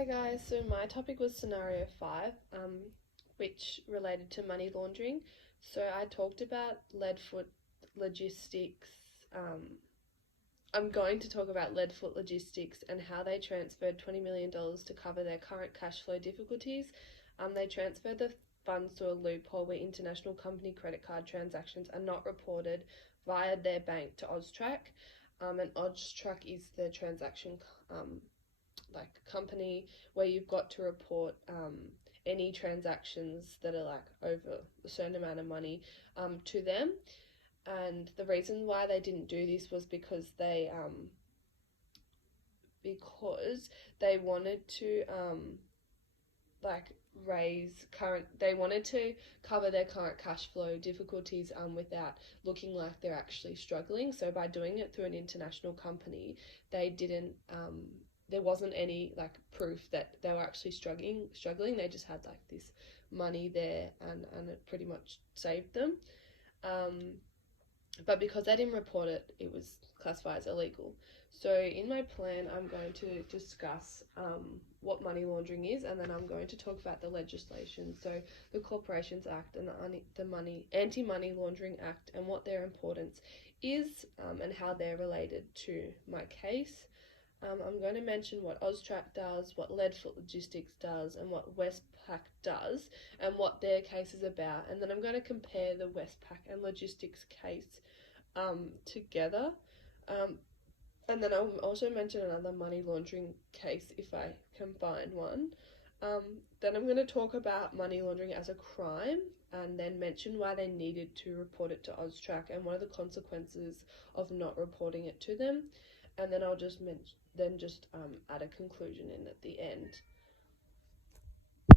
Hi guys, so my topic was scenario 5, which related to money laundering. So I talked about Leadfoot Logistics. I'm going to talk about Leadfoot Logistics and how they transferred $20 million to cover their current cash flow difficulties. They transferred the funds to a loophole where international company credit card transactions are not reported via their bank to AUSTRAC. And AUSTRAC is the transaction company where you've got to report any transactions that are like over a certain amount of money to them. And the reason why they didn't do this was because they wanted to like they wanted to cover their current cash flow difficulties without looking like they're actually struggling. So by doing it through an international company, they didn't there wasn't any like proof that they were actually struggling. They just had like this money there, and it pretty much saved them. But because they didn't report it, it was classified as illegal. So in my plan, I'm going to discuss what money laundering is, and then I'm going to talk about the legislation. So the Corporations Act and the Anti-Money Laundering Act, and what their importance is, and how they're related to my case. I'm going to mention what AUSTRAC does, what Leadfoot Logistics does, and what Westpac does, and what their case is about. And then I'm going to compare the Westpac and Logistics case together. And then I'll also mention another money laundering case if I can find one. Then I'm going to talk about money laundering as a crime, and then mention why they needed to report it to AUSTRAC and what are the consequences of not reporting it to them. And then I'll just add a conclusion in at the end.